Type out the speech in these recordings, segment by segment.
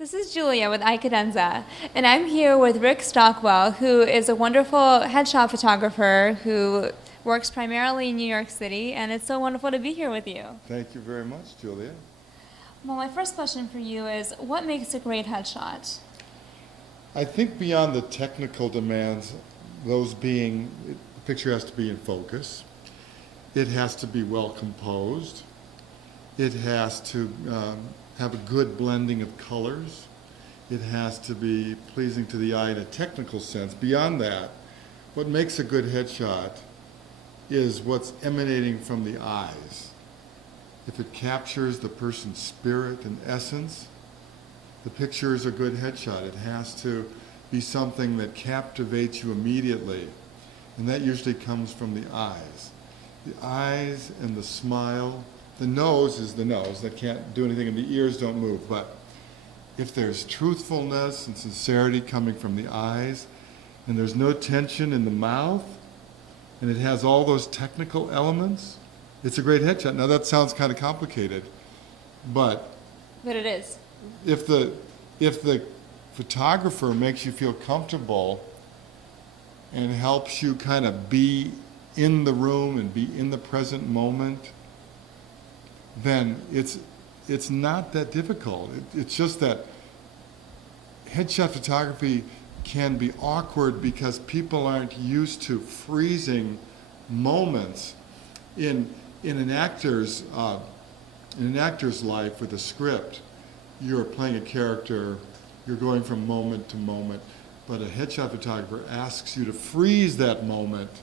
This is Julia with iCadenza, and I'm here with Rick Stockwell, who is a wonderful headshot photographer who works primarily in New York City, and it's so wonderful to be here with you. Thank you very much, Julia. Well, my first question for you is, what makes a great headshot? I think beyond the technical demands, those being, the picture has to be in focus, it has to be well composed, it has to have a good blending of colors, it has to be pleasing to the eye in a technical sense. Beyond that, what makes a good headshot is what's emanating from the eyes. If it captures the person's spirit and essence, the picture is a good headshot. It has to be something that captivates you immediately, and that usually comes from the eyes. The eyes and the smile. The nose is the nose. That can't do anything, and the ears don't move. But if there's truthfulness and sincerity coming from the eyes, and there's no tension in the mouth, and it has all those technical elements, it's a great headshot. Now that sounds kind of complicated, but it is. If the photographer makes you feel comfortable and helps you kind of be in the room and be in the present moment, then it's not that difficult. It's just that headshot photography can be awkward because people aren't used to freezing moments in an actor's life with a script. You're playing a character, you're going from moment to moment, but a headshot photographer asks you to freeze that moment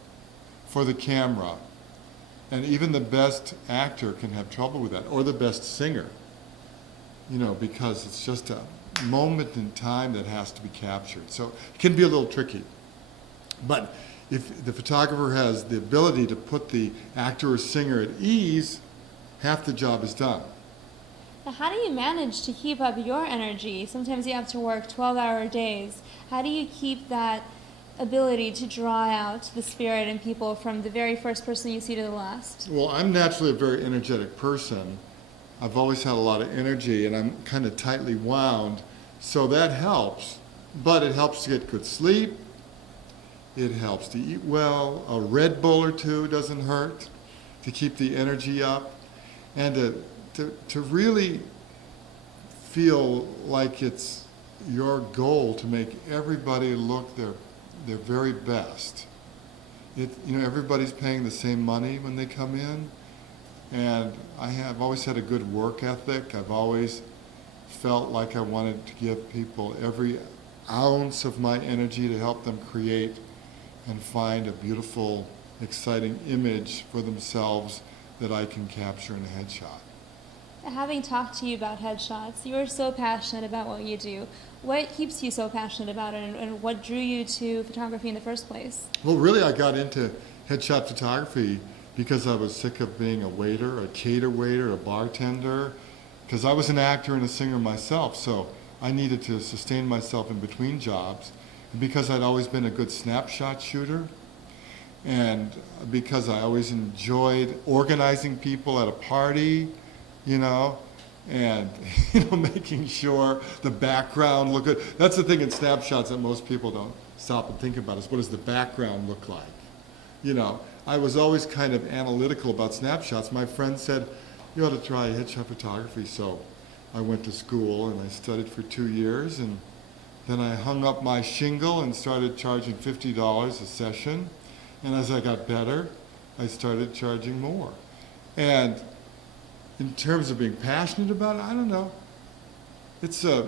for the camera. And even the best actor can have trouble with that, or the best singer, because it's just a moment in time that has to be captured. So it can be a little tricky. But if the photographer has the ability to put the actor or singer at ease, half the job is done. Now, how do you manage to keep up your energy? Sometimes you have to work 12-hour days. How do you keep that ability to draw out the spirit in people from the very first person you see to the last? Well, I'm naturally a very energetic person. I've always had a lot of energy, and I'm kind of tightly wound, so that helps. But it helps to get good sleep. It helps to eat well. A Red Bull or two doesn't hurt to keep the energy up, and to really feel like it's your goal to make everybody look their very best. Everybody's paying the same money when they come in, and I've always had a good work ethic. I've always felt like I wanted to give people every ounce of my energy to help them create and find a beautiful, exciting image for themselves that I can capture in a headshot. Having talked to you about headshots, you are so passionate about what you do. What keeps you so passionate about it, and what drew you to photography in the first place? Well, really, I got into headshot photography because I was sick of being a waiter, a cater waiter, a bartender, because I was an actor and a singer myself, so I needed to sustain myself in between jobs. And because I'd always been a good snapshot shooter, and because I always enjoyed organizing people at a party, and making sure the background looked good. That's the thing in snapshots that most people don't stop and think about, is what does the background look like? I was always kind of analytical about snapshots. My friend said, you ought to try headshot photography. So I went to school and I studied for 2 years, and then I hung up my shingle and started charging $50 a session. And as I got better, I started charging more. And in terms of being passionate about it, I don't know. It's a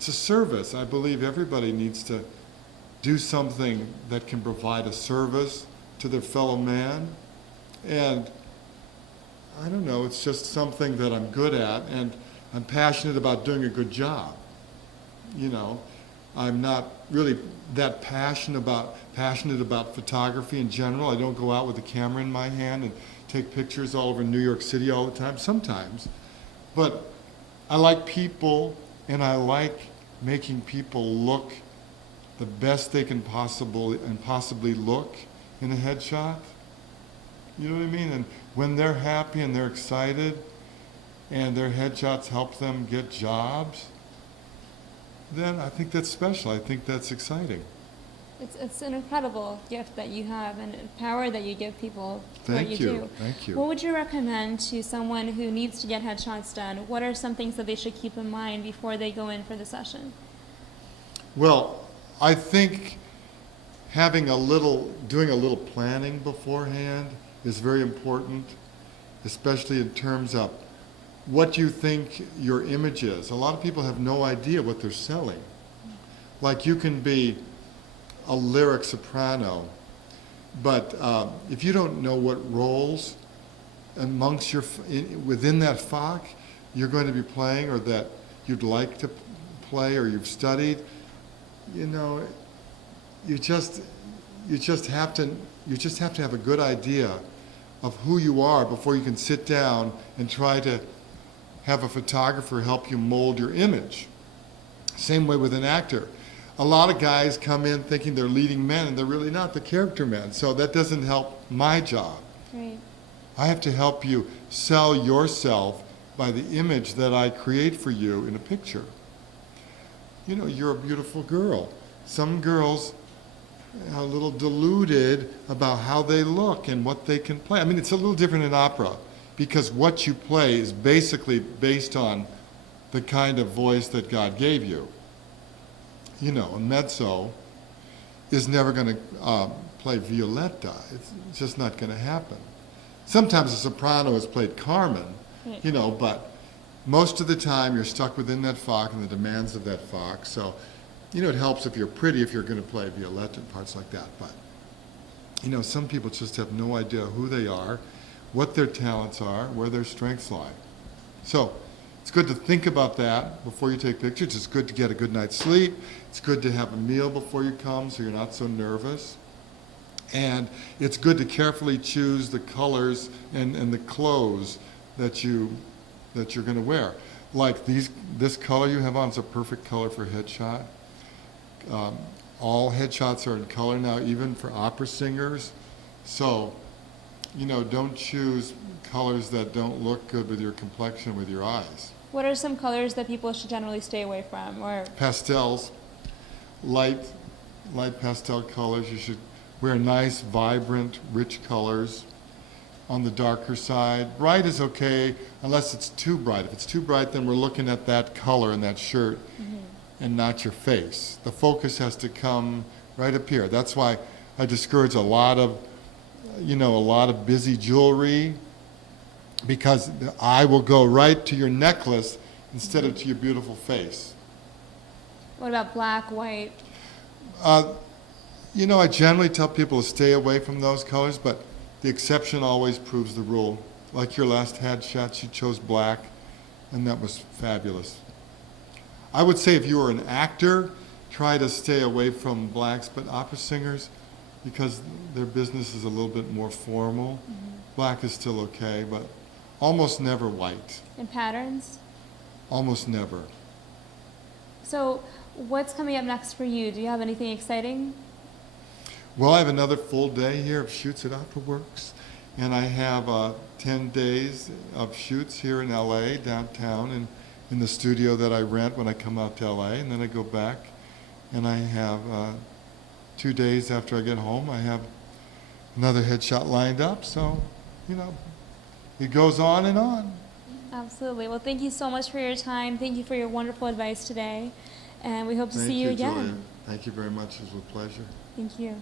service. I believe everybody needs to do something that can provide a service to their fellow man. And I don't know, it's just something that I'm good at, and I'm passionate about doing a good job. I'm not really that passionate about photography in general. I don't go out with a camera in my hand and take pictures all over New York City all the time, sometimes. But I like people, and I like making people look the best they can possibly look in a headshot. You know what I mean? And when they're happy and they're excited and their headshots help them get jobs, then I think that's special. I think that's exciting. It's an incredible gift that you have and a power that you give people through what Thank you you. do. Thank you. What would you recommend to someone who needs to get headshots done? What are some things that they should keep in mind before they go in for the session? Well, I think doing a little planning beforehand is very important, especially in terms of what you think your image is. A lot of people have no idea what they're selling. Like you can be a lyric soprano, but if you don't know what roles amongst within that FOC you're going to be playing, or that you'd like to play, or you've studied, you know, you just have to have a good idea of who you are before you can sit down and try to have a photographer help you mold your image. Same way with an actor. A lot of guys come in thinking they're leading men, and they're really not the character men. So that doesn't help my job. Right. I have to help you sell yourself by the image that I create for you in a picture. You know, you're a beautiful girl. Some girls are a little deluded about how they look and what they can play. I mean, it's a little different in opera, because what you play is basically based on the kind of voice that God gave you. You know, a mezzo is never going to play Violetta. It's just not going to happen. Sometimes a soprano has played Carmen, Right. you know, but most of the time you're stuck within that FOC and the demands of that FOC. So, you know, it helps if you're pretty, if you're going to play Violetta and parts like that. But, you know, some people just have no idea who they are, what their talents are, where their strengths lie. So it's good to think about that before you take pictures. It's good to get a good night's sleep. It's good to have a meal before you come so you're not so nervous. And it's good to carefully choose the colors and the clothes that you're going to wear. Like this color you have on is a perfect color for headshot. All headshots are in color now, even for opera singers. So, you know, don't choose colors that don't look good with your complexion, with your eyes. What are some colors that people should generally stay away from? Or Pastels, light pastel colors. You should wear nice, vibrant, rich colors. On the darker side, bright is okay unless it's too bright. If it's too bright, then we're looking at that color in that shirt and not your face. The focus has to come right up here. That's why I discourage a lot of busy jewelry, because the eye will go right to your necklace instead of to your beautiful face. what about black, white? You know, I generally tell people to stay away from those colors, but the exception always proves the rule. Like your last headshot, you chose black, and that was fabulous. I would say if you were an actor, try to stay away from blacks, but opera singers, because their business is a little bit more formal, black is still okay, but almost never white. And patterns? Almost never. So what's coming up next for you? Do you have anything exciting? Well, I have another full day here of shoots at Opera Works, and I have 10 days of shoots here in LA, downtown, and in the studio that I rent when I come out to LA, and then I go back, and I have 2 days after I get home, I have another headshot lined up, so, you know, it goes on and on. Absolutely. Well, thank you so much for your time. Thank you for your wonderful advice today, and we hope to see you again. Julia. Thank you very much. It was a pleasure. Thank you.